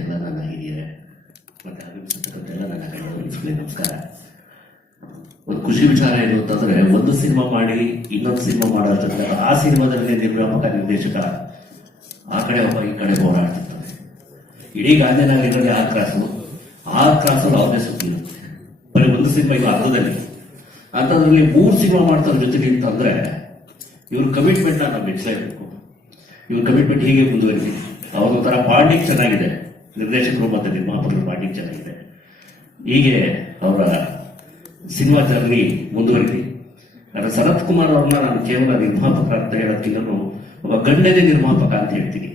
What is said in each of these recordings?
ಎಲ್ಲ ನನ್ನ ಹಿರಿಯರೇ ಮತ್ತೆ ಆಗಮಿಸಿರ್ತಕ್ಕಂತೆಲ್ಲ ನನ್ನ ಕಡೆ ನಮಸ್ಕಾರ. ಒಂದು ಖುಷಿ ವಿಚಾರ ಏನು ಅಂತಂದ್ರೆ, ಒಂದು ಸಿನಿಮಾ ಮಾಡಿ ಇನ್ನೊಂದು ಸಿನಿಮಾ ಮಾಡೋದ್ರ ಆ ಸಿನಿಮಾದಲ್ಲಿ ನಿರ್ಮಾಪಕ ನಿರ್ದೇಶಕ ಆ ಕಡೆ ಒಬ್ಬ ಈ ಕಡೆ ಹೋರಾಡ್ತಿರ್ತಾರೆ. ಇಡೀ ಗಾಂಧಿನಗರದಲ್ಲಿ ಆ ಕ್ರಾಸಲ್ಲಿ ಅವ್ರನ್ನೇ ಸುತ್ತಿರುತ್ತೆ. ಬರೀ ಒಂದು ಸಿನಿಮಾ ಇದು ಅರ್ಧದಲ್ಲಿ ಅಂತದ್ರಲ್ಲಿ 3 ಸಿನಿಮಾ ಮಾಡ್ತಾರೆ ಜೊತೆಗೆ ಅಂತಂದ್ರೆ ಇವ್ರ ಕಮಿಟ್ಮೆಂಟ್ ನಾವು ಮೆಚ್ಚಲೇಬೇಕು. ಇವ್ರ ಕಮಿಟ್ಮೆಂಟ್ ಹೀಗೆ ಮುಂದುವರಿದೆ. ಅವ್ರೊಂಥರ ಬಾಂಡಿಂಗ್ ಚೆನ್ನಾಗಿದೆ, ನಿರ್ದೇಶಕರು ಮತ್ತು ನಿರ್ಮಾಪಕರ ಬಾಂಡಿಂಗ್ ಚೆನ್ನಾಗಿದೆ. ಹೀಗೆ ಅವರ ಸಿನಿಮಾ ಜರ್ನಿ ಮುಂದುವರಿದೆ. ನಾನು ಶರತ್ ಕುಮಾರ್ ಅವ್ರನ್ನ ನಾನು ಕೇವಲ ನಿರ್ಮಾಪಕ ಅಂತ ಹೇಳೋದಕ್ಕಿಂತ ಒಬ್ಬ ಗಂಡನೇ ನಿರ್ಮಾಪಕ ಅಂತ ಹೇಳ್ತೀನಿ.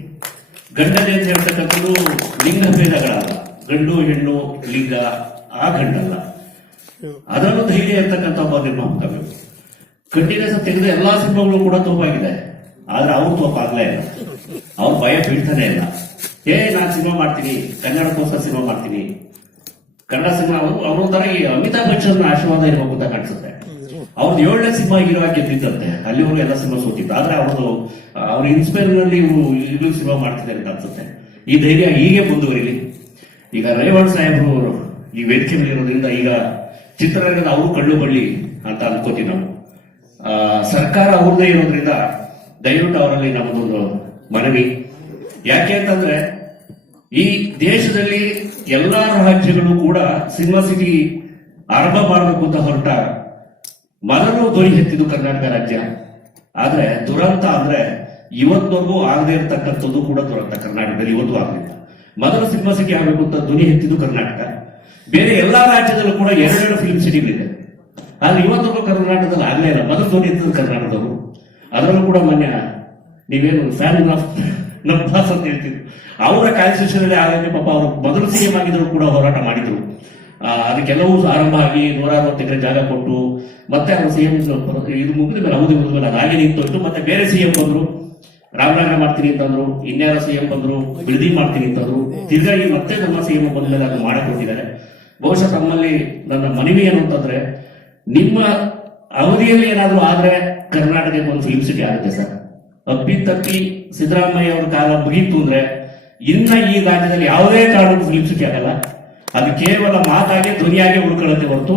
ಗಂಡನೆ ಅಂತ ಹೇಳ್ತಕ್ಕಂಥದ್ದು ಲಿಂಗ ಭೇದಗಳಲ್ಲ, ಗಂಡು ಹೆಣ್ಣು ಲಿಂಗ ಆ ಗಂಡಲ್ಲ, ಅದರಲ್ಲೂ ಧೈರ್ಯ ಇರ್ತಕ್ಕಂಥ ಒಬ್ಬ ನಿರ್ಮಾಪಕ ಬೇಕು. ಕಂಟಿನ್ಯೂಸ್ ತೆಗೆದ ಎಲ್ಲಾ ಸಿನಿಮಾಗಳು ಕೂಡ ತೋಪಾಗಿದೆ, ಆದ್ರೆ ಅವ್ರು ತೋಪಾಗ್ಲೇ ಇಲ್ಲ. ಅವ್ರು ಭಯ ಬೀಳ್ತಾನೆ ಇಲ್ಲ. ನಾನು ಸಿನಿಮಾ ಮಾಡ್ತೀನಿ, ಕನ್ನಡಕ್ಕೋಸ್ಕರ ಸಿನಿಮಾ ಮಾಡ್ತೀನಿ, ಕನ್ನಡ ಸಿನಿಮಾ ಅವ್ರೊಂಥರ ಈ ಅಮಿತಾಬ್ ಬಚ್ಚನ್ ಆಶೀರ್ವಾದ ಇರಬೇಕು ಅಂತ ಕಾಣಿಸುತ್ತೆ. ಅವ್ರದ್ದು 7ನೇ ಸಿನಿಮಾ ಹೀರೋ ಆಗಿ ಗೆದ್ದಿದ್ದಂತೆ, ಅಲ್ಲಿವರೆಗೂ ಎಲ್ಲ ಸಿನಿಮಾ ಸೋತಿತ್ತು. ಆದ್ರೆ ಅವ್ರ ಇನ್ಸ್ಪೈರ್ ನಲ್ಲಿ ಇವರು ಸಿನಿಮಾ ಮಾಡ್ತಿದ್ದಾರೆ ಅಂತ ಅನ್ಸುತ್ತೆ. ಈ ಧೈರ್ಯ ಹೀಗೆ ಮುಂದುವರಿಲಿ. ಈಗ ರೇವಣ್ ಸಾಹೇಬರು ಈ ವೇದಿಕೆ ಮೇಲೆ ಇರೋದ್ರಿಂದ ಈಗ ಚಿತ್ರರಂಗದ ಅವರು ಕಳ್ಳು ಬಳ್ಳಿ ಅಂತ ಅನ್ಕೋತೀವಿ ನಾವು. ಸರ್ಕಾರ ಅವ್ರದೇ ಇರೋದ್ರಿಂದ ದಯವಿಟ್ಟು ಅವರಲ್ಲಿ ನಮ್ಮದೊಂದು ಮನವಿ. ಯಾಕೆ ಅಂತಂದ್ರೆ ಈ ದೇಶದಲ್ಲಿ ಎಲ್ಲಾ ರಾಜ್ಯಗಳು ಕೂಡ ಸಿನಿಮಾ ಸಿಟಿ ಆರಂಭ ಮಾಡಬೇಕು ಅಂತ ಹೊರಟ ಮೊದಲು ಧ್ವನಿ ಎತ್ತಿದ್ದು ಕರ್ನಾಟಕ ರಾಜ್ಯ. ಆದ್ರೆ ದುರಂತ ಅಂದ್ರೆ ಇವತ್ತವರೆಗೂ ಆಗದೆ ಇರತಕ್ಕಂಥದ್ದು ಕೂಡ ದುರಂತ. ಕರ್ನಾಟಕದಲ್ಲಿ ಇವತ್ತು ಆಗಲಿಲ್ಲ. ಮೊದಲು ಸಿನಿಮಾ ಸಿಟಿ ಆಗಬೇಕು ಅಂತ ಧ್ವನಿ ಎತ್ತಿದ್ದು ಕರ್ನಾಟಕ. ಬೇರೆ ಎಲ್ಲಾ ರಾಜ್ಯದಲ್ಲೂ ಕೂಡ 2 ಫಿಲ್ಮ್ ಸಿಟಿಗಳಿದೆ, ಆದ್ರೆ ಇವತ್ತವರೆಗೂ ಕರ್ನಾಟಕದಲ್ಲಿ ಆಗ್ಲೇ ಇಲ್ಲ. ಮೊದಲು ಧ್ವನಿ ಎತ್ತಿದ್ದು ಕರ್ನಾಟಕದವರು. ಅದರಲ್ಲೂ ಕೂಡ ಮೊನ್ನೆ ನೀವೇನು ಫ್ಯಾನ್ ಆಫ್ ನಬ್ಬಾಸ್ ಅಂತ ಹೇಳ್ತಿದ್ರು, ಅವರ ಕಾನ್ಸ್ಟಿಟ್ಯೂಷನ್ ಆಗಲಿ ಪಾಪ ಅವರು ಮೊದಲು ಸಿಎಂ ಆಗಿದ್ರು ಕೂಡ ಹೋರಾಟ ಮಾಡಿದ್ರು. ಅದಕ್ಕೆಲ್ಲವೂ ಆರಂಭ ಆಗಿ 160 ಎಕರೆ ಜಾಗ ಕೊಟ್ಟು ಮತ್ತೆ ಅವರು ಸಿಎಂ ಇದು ಮುಗಿದ ಮೇಲೆ ಅವಧಿ ಮುಗಿದ ಮೇಲೆ ಅದಾಗಿ ನಿಂತು ಮತ್ತೆ ಬೇರೆ ಸಿಎಂ ಬಂದ್ರು, ರಾಮನಗರ ಮಾಡ್ತೀನಿ ಅಂತಂದ್ರು, ಇನ್ಯಾರೋ ಸಿಎಂ ಬಂದ್ರು, ಬಿಡದಿ ಮಾಡ್ತೀನಿ ಅಂತಂದ್ರು, ತಿರ್ಗಾಗಿ ಮತ್ತೆ ನಮ್ಮ ಸಿಎಂ ಬಂದ ಮೇಲೆ ಅದನ್ನು ಮಾಡಿಕೊಟ್ಟಿದ್ದಾರೆ. ಬಹುಶಃ ತಮ್ಮಲ್ಲಿ ನನ್ನ ಮನವಿ ಏನು ಅಂತಂದ್ರೆ, ನಿಮ್ಮ ಅವಧಿಯಲ್ಲಿ ಏನಾದ್ರು ಆದ್ರೆ ಕರ್ನಾಟಕಕ್ಕೆ ಒಂದು ಫಿಲ್ಮ್ ಸಿಟಿ ಆಗುತ್ತೆ ಸರ್. ಅಪ್ಪಿತಪ್ಪಿ ಸಿದ್ದರಾಮಯ್ಯ ಅವರ ಕಾಲ ಮುಗೀತು ಅಂದ್ರೆ ಇನ್ನ ಈ ರಾಜ್ಯದಲ್ಲಿ ಯಾವುದೇ ಕಾರಣಕ್ಕೂ ಫಿಲ್ಮ್ ಸಿಟಿ ಆಗಲ್ಲ. ಅದು ಕೇವಲ ಮಾತಾಗಿ ಧ್ವನಿಯಾಗಿ ಉಳ್ಕೊಳ್ಳುತ್ತೆ ಹೊರತು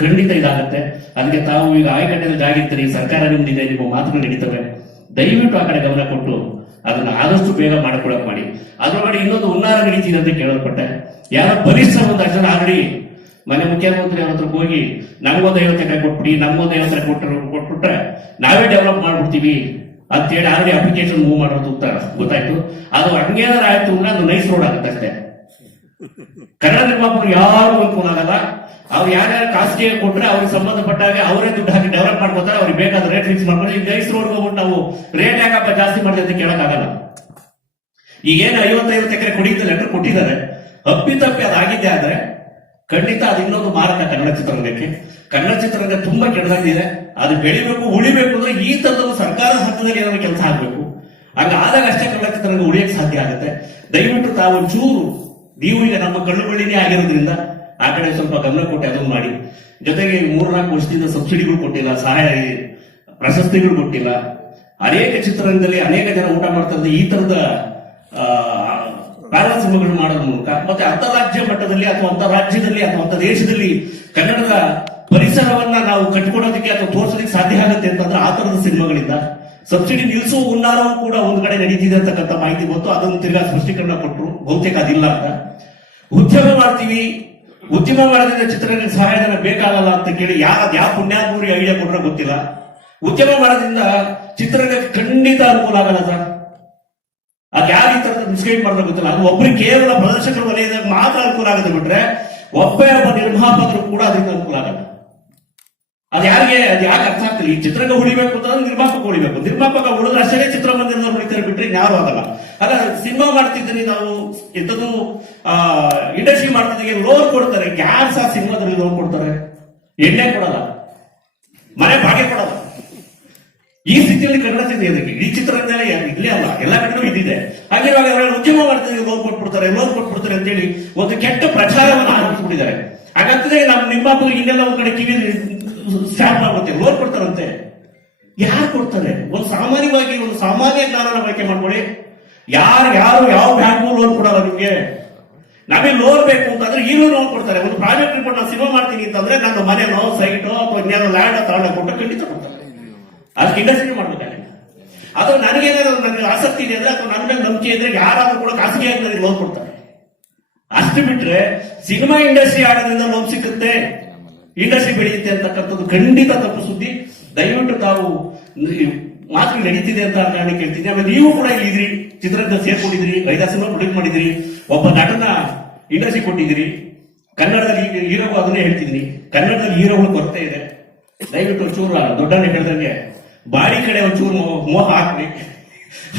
ಖಂಡಿತ ಇದಾಗುತ್ತೆ. ಅದಕ್ಕೆ ತಾವು ಈಗ ಆಯ್ಕೆಯಲ್ಲಿ ಜಾಗಿರ್ತೀರಿ, ಸರ್ಕಾರ ನಿಮ್ದಿದೆ, ನಿಮ್ಮ ಮಾತುಗಳು ನಡೀತವೆ. ದಯವಿಟ್ಟು ಆ ಕಡೆ ಗಮನ ಕೊಟ್ಟು ಅದನ್ನ ಆದಷ್ಟು ಬೇಗ ಮಾಡಿಕೊಡಕ್ ಮಾಡಿ. ಅದ್ರೊಳಗಡೆ ಇನ್ನೊಂದು ಹುನ್ನಾರ ನಡೀತಿದೆ ಅಂತ ಕೇಳಲ್ಪಟ್ಟೆ. ಯಾರೋ ಬಲಿಷ್ಠ ಒಂದು ಅಕ್ಷರ ಆಲ್ರೆಡಿ ಮನೆ ಮುಖ್ಯಮಂತ್ರಿ ಅವ್ರ ಹತ್ರ ಹೋಗಿ ನಮಗೊಂದು 50 ಎಕರೆ ಕೊಟ್ಬಿಡಿ, ನಮಗೊಂದು 50 ಎಕರೆ ಕೊಟ್ಬಿಟ್ರೆ ನಾವೇ ಡೆವಲಪ್ ಮಾಡ್ಬಿಡ್ತೀವಿ ಅಂತೇಳಿ ಆಲ್ರೆಡಿ ಅಪ್ಲಿಕೇಶನ್ ಮೂವ್ ಮಾಡೋದು ಅಂತ ಗೊತ್ತಾಯ್ತು. ಅದು ಹಂಗೇನಾರ ಆಯ್ತು ಅಂದ್ರೆ ಅದು ನೈಸ್ ರೋಡ್ ಆಗುತ್ತೆ ಅಷ್ಟೇ. ಕನ್ನಡ ನಿರ್ಮಾಪಕರು ಯಾರು ಅನುಕೂಲ ಆಗಲ್ಲ. ಅವ್ರು ಯಾರ್ಯಾರು ಖಾಸಗಿ ಕೊಟ್ರೆ ಅವ್ರಿಗೆ ಸಂಬಂಧಪಟ್ಟಾಗ ಅವರೇ ದುಡ್ಡು ಹಾಕಿ ಡೆವಲಪ್ ಮಾಡ್ಕೋತಾರೆ. ಅವ್ರಿಗೆ ಬೇಕಾದ ರೇಟ್ ಫಿಕ್ಸ್ ಮಾಡ್ಕೊಂಡು ಈಗ ನೈಸ್ ರೋಡ್ ಹೋಗ್ಬಿಟ್ಟು ನಾವು ರೇಟ್ ಯಾಕಪ್ಪ ಜಾಸ್ತಿ ಮಾಡಿದೆ ಅಂತ ಕೇಳಕ್ಕಾಗಲ್ಲ. ಈಗೇನು 55 ಎಕರೆ ಕೊಡಿತ ಲೆಟರ್ ಕೊಟ್ಟಿದ್ದಾರೆ, ಅಪ್ಪಿತಪ್ಪಿ ಅದಾಗಿದ್ದೆ ಆದ್ರೆ ಖಂಡಿತ ಅದು ಇನ್ನೊಂದು ಮಾರಕ ಕನ್ನಡ ಚಿತ್ರರಂಗಕ್ಕೆ. ಕನ್ನಡ ಚಿತ್ರರಂಗ ತುಂಬಾ ಕೆಟ್ಟದಾಗಿದೆ. ಅದು ಬೆಳಿಬೇಕು, ಉಳಿಬೇಕು ಅಂದ್ರೆ ಈ ತರದ ಸರ್ಕಾರದ ಹಂತದಲ್ಲಿ ಏನಾದ್ರು ಕೆಲಸ ಆಗ್ಬೇಕು. ಆದಾಗ ಅಷ್ಟೇ ಕನ್ನಡ ಚಿತ್ರರಂಗ ಉಳಿಯಕ್ಕೆ ಸಾಧ್ಯ ಆಗುತ್ತೆ. ದಯವಿಟ್ಟು ತಾವು ಚೂರು, ನೀವು ಈಗ ನಮ್ಮ ಕಳ್ಳು ಬಳ್ಳಿನೇ ಆಗಿರೋದ್ರಿಂದ ಆ ಕಡೆ ಸ್ವಲ್ಪ ಗಮನ ಕೊಟ್ಟು ಅದನ್ನು ಮಾಡಿ. ಜೊತೆಗೆ 3-4 ವರ್ಷದಿಂದ ಸಬ್ಸಿಡಿಗಳು ಕೊಟ್ಟಿಲ್ಲ, ಸಹಾಯ ಪ್ರಶಸ್ತಿಗಳು ಕೊಟ್ಟಿಲ್ಲ. ಅನೇಕ ಚಿತ್ರರಂಗದಲ್ಲಿ ಅನೇಕ ಜನ ಊಟ ಮಾಡ್ತಾರೆ. ಈ ತರದ ಪ್ಯಾರಾ ಸಿನಿಮಾಗಳು ಮಾಡೋದ್ರ ಮೂಲಕ ಮತ್ತೆ ಅಂತಾರಾಜ್ಯ ಮಟ್ಟದಲ್ಲಿ ಅಥವಾ ಅಂತಾರಾಜ್ಯದಲ್ಲಿ ಅಥವಾ ಅಂತ ದೇಶದಲ್ಲಿ ಕನ್ನಡದ ಪರಿಸರವನ್ನ ನಾವು ಕಟ್ಕೊಡೋದಕ್ಕೆ ಅಥವಾ ತೋರಿಸೋದಕ್ಕೆ ಸಾಧ್ಯ ಆಗುತ್ತೆ ಅಂತಂದ್ರೆ ಆ ತರದ ಸಿನಿಮಾಗಳಿಂದ ಸಬ್ಸಿಡಿ ನಿಲ್ಲಿಸುವ ಹುನ್ನಾರವೂ ಕೂಡ ಒಂದ್ ಕಡೆ ನಡೀತಿದೆ ಅಂತಕ್ಕಂಥ ಮಾಹಿತಿ ಬಂತು. ಅದನ್ನು ತಿರ್ಗಾ ಸ್ಪಷ್ಟೀಕರಣ ಕೊಟ್ಟರು, ಬಹುತೇಕ ಅದಿಲ್ಲ ಅಂತ. ಉದ್ಯಮ ಮಾಡ್ತೀವಿ, ಉದ್ಯಮ ಮಾಡೋದ್ರಿಂದ ಚಿತ್ರರಂಗಕ್ಕೆ ಸಹಾಯಧನ ಬೇಕಾಗಲ್ಲ ಅಂತ ಕೇಳಿ ಯಾವ ಪುಣ್ಯಾತ್ಮೂರಿ ಐಡಿಯಾ ಕೊಟ್ರೆ ಗೊತ್ತಿಲ್ಲ. ಉದ್ಯಮ ಮಾಡೋದ್ರಿಂದ ಚಿತ್ರರಂಗಕ್ಕೆ ಖಂಡಿತ ಅನುಕೂಲ ಆಗಲ್ಲ ಸರ್. ಅದು ಯಾವ ಈ ತರದ ಮಿಸ್ಗೈಡ್ ಮಾಡಿದ್ರೆ ಗೊತ್ತಿಲ್ಲ. ಅದು ಒಬ್ಬರಿಗೆ ಕೇವಲ ಪ್ರದರ್ಶಕರ ವಲಯದಾಗ ಮಾತ್ರ ಅನುಕೂಲ ಆಗುತ್ತೆ ಬಿಟ್ರೆ ಒಬ್ಬ ನಿರ್ಮಾಪಕರು ಕೂಡ ಅದರಿಂದ ಅನುಕೂಲ ಆಗಲ್ಲ. ಅದು ಯಾಕೆ ಅರ್ಥ ಆಗ್ತಿಲ್ಲ. ಈ ಚಿತ್ರರಂಗ ಉಳಿಬೇಕು ಅಂತಂದ್ರೆ ನಿರ್ಮಾಪಕ ಉಳಿಬೇಕು. ನಿರ್ಮಾಪಕ ಉಳಿದ್ರೆ ಅಷ್ಟೇ ಚಿತ್ರಮಂದಿರದವ್ರು ಉಳಿತಾರೆ ಬಿಟ್ರೆ ಯಾರು ಆಗಲ್ಲ. ಅಲ್ಲ, ಸಿನಿಮಾ ಮಾಡ್ತಿದ್ದೀನಿ ನಾವು, ಎಂತದ್ದು ಇಂಡಸ್ಟ್ರಿ ಮಾಡ್ತಿದ್ದೀವಿ, ಲೋನ್ ಕೊಡ್ತಾರೆ. ಯಾರು ಸಹ ಸಿನಿಮಾದಲ್ಲಿ ಲೋನ್ ಕೊಡ್ತಾರೆ? ಎಣ್ಣೆ ಕೊಡಲ್ಲ, ಮನೆ ಬಾಡಿಗೆ ಕೊಡಲ್ಲ. ಈ ಸ್ಥಿತಿಯಲ್ಲಿ ಕನ್ನಡ ಸ್ಥಿತಿ ಇದಕ್ಕೆ ಈ ಚಿತ್ರರಂಗದಲ್ಲಿ ಇಲ್ಲೇ ಅಲ್ಲ, ಎಲ್ಲ ಕಡೆನೂ ಇದ್ದಿದೆ. ಹಾಗಿರುವಾಗ ಉದ್ಯಮ ಮಾಡ್ತಿದ್ದೀವಿ, ಲೋನ್ ಕೊಟ್ಬಿಡ್ತಾರೆ ಅಂತೇಳಿ ಒಂದು ಕೆಟ್ಟ ಪ್ರಚಾರವನ್ನು ಆರಂಭಿಸ್ಬಿಟ್ಟಿದ್ದಾರೆ. ಹಾಗಂತಂದ್ರೆ ನಮ್ಮ ನಿರ್ಮಾಪಕರು ಇನ್ನೆಲ್ಲ ಒಂದ್ ಕಡೆ ಕಿವಿ ಸ್ಟಾರ್ಟ್ ಆಗುತ್ತೆ. ಲೋನ್ ಕೊಡ್ತಾರಂತೆ. ಯಾರು ಕೊಡ್ತಾರೆ? ಒಂದು ಸಾಮಾನ್ಯ ಜ್ಞಾನನ ಬಳಕೆ ಮಾಡ್ಕೊಳ್ಳಿ. ಯಾರು ಯಾವ ಬ್ಯಾಂಕು ಲೋನ್ ಕೊಡಲ್ಲ ನಿಮ್ಗೆ. ನಮಗೆ ಲೋನ್ ಬೇಕು ಅಂತಂದ್ರೆ ಈಗಲೂ ಲೋನ್ ಕೊಡ್ತಾರೆ. ಒಂದು ಪ್ರಾಜೆಕ್ಟ್ ರಿಪೋರ್ಟ್ ನಾನು ಸಿನಿಮಾ ಮಾಡ್ತೀನಿ ಅಂತಂದ್ರೆ ನನ್ನ ಮನೆನೋ ಸೈಟೋ ಅಥವಾ ಇನ್ಯಾರೋ ಲ್ಯಾಂಡ್ ತಗೊಂಡ ಕೊಟ್ಟು ಖಂಡಿತ ಕೊಡ್ತಾರೆ. ಅದಕ್ಕೆ ಇಂಡಸ್ಟ್ರಿ ಮಾಡ್ಬೇಕಾಗಿಲ್ಲ. ಅಥವಾ ನನಗೇನಾದ್ರು ನನಗೆ ಆಸಕ್ತಿ ಇದೆ ಅಂದ್ರೆ ಅಥವಾ ನನ್ನ ಮೇಲೆ ನಂಬಿಕೆ ಇದ್ರೆ ಯಾರಾದ್ರೂ ಕೂಡ ಖಾಸಗಿಯಾಗಿ ನನಗೆ ಲೋನ್ ಕೊಡ್ತಾರೆ. ಅಷ್ಟು ಬಿಟ್ರೆ ಸಿನಿಮಾ ಇಂಡಸ್ಟ್ರಿ ಆಗೋದ್ರಿಂದ ಲೋನ್ ಸಿಗುತ್ತೆ, ಇಂಡಸ್ಟ್ರಿ ಬೆಳೆಯುತ್ತೆ ಅಂತಕ್ಕಂಥದ್ದು ಖಂಡಿತ ತಪ್ಪು ಸುದ್ದಿ. ದಯವಿಟ್ಟು ತಾವು ಮಾತು ನಡೀತಿದೆ ಅಂತ ಕಾರಣಕ್ಕೆ ಹೇಳ್ತೀನಿ. ಆಮೇಲೆ ನೀವು ಕೂಡ ಇಲ್ಲಿ ಇದ್ರಿ, ಚಿತ್ರರಂಗ ಸೇರ್ಕೊಂಡಿದ್ರಿ, 5 ಸಿನಿಮಾ ಪ್ರೊಡ್ಯೂಸ್ ಮಾಡಿದ್ರಿ, ಒಬ್ಬ ನಟನ ಇಂಡಸ್ಟ್ರಿ ಕೊಟ್ಟಿದ್ದೀರಿ. ಕನ್ನಡದಲ್ಲಿ ಹೀರೋಗೂ ಅದನ್ನೇ ಹೇಳ್ತಿದ್ದೀನಿ, ಕನ್ನಡದಲ್ಲಿ ಹೀರೋಗಳು ಕೊರತೆ ಇದೆ. ದಯವಿಟ್ಟು ಒಂಚೂರು ದೊಡ್ಡನೇ ಹೇಳ್ದಂಗೆ ಬಾಡಿ ಕಡೆ ಒಂಚೂರು ಮೋಹ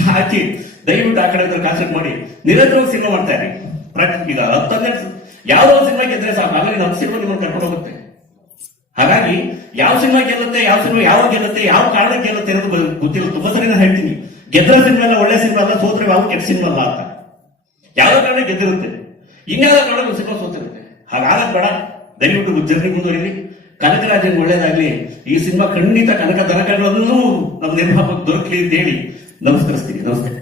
ಹಾಕಿ ದಯವಿಟ್ಟು ಆ ಕಡೆ ಕಾನ್ಸೆಪ್ಟ್ ಮಾಡಿ ನಿರಂತರವಾಗಿ ಸಿನಿಮಾ ಮಾಡ್ತಾ ಇರಿ. ಈಗ 10-12 ಯಾವ್ದೋ ಸಿನಿಮಾ ಗೆದ್ರೆ ಸಾಕು, ಹಾಗಾಗಿ ನಮ್ಮ ಸಿನಿಮಾ ನಿಮ್ಮನ್ನು ಕರ್ಕೊಂಡು ಹೋಗುತ್ತೆ. ಹಾಗಾಗಿ ಯಾವ ಸಿನಿಮಾ ಗೆಲ್ಲುತ್ತೆ, ಯಾವ ಸಿನಿಮಾ ಯಾವಾಗ ಗೆಲ್ಲುತ್ತೆ, ಯಾವ ಕಾರಣಕ್ಕೆ ಗೆಲ್ಲುತ್ತೆ ಅನ್ನೋದು ಗೊತ್ತಿಲ್ಲ. ತುಂಬಾ ಸರಿ ನಾನು ಹೇಳ್ತೀನಿ, ಗೆದ್ದರ ಸಿನಿಮಾ ಎಲ್ಲ ಒಳ್ಳೆ ಸಿನಿಮಾ ಅಲ್ಲ, ಸೋತ್ರೆ ಯಾವ ಕೆಟ್ಟ ಸಿನಿಮಾ ಅಲ್ಲ ಅಂತ. ಯಾವ್ದೋ ಕಾರಣ ಗೆದ್ದಿರುತ್ತೆ, ಇನ್ಯಾವುದೋ ಕಾರಣ ಒಂದು ಸಿನಿಮಾ ಸೋತಿರುತ್ತೆ. ಹಾಗಾಗಕ್ ಬೇಡ. ದಯವಿಟ್ಟು ಜರ್ನಿ ಮುಂದುವರಿಲಿ. ಕನಕರಾಜನ್ ಒಳ್ಳೇದಾಗ್ಲಿ. ಈ ಸಿನಿಮಾ ಖಂಡಿತ ಕನಕ ದನಗಳನ್ನು ನಮ್ಮ ನಿರ್ಮಾಪಕ ದೊರಕಲಿ ಅಂತ ಹೇಳಿ ನಮಸ್ಕರಿಸ್ತೀನಿ. ನಮಸ್ಕಾರ.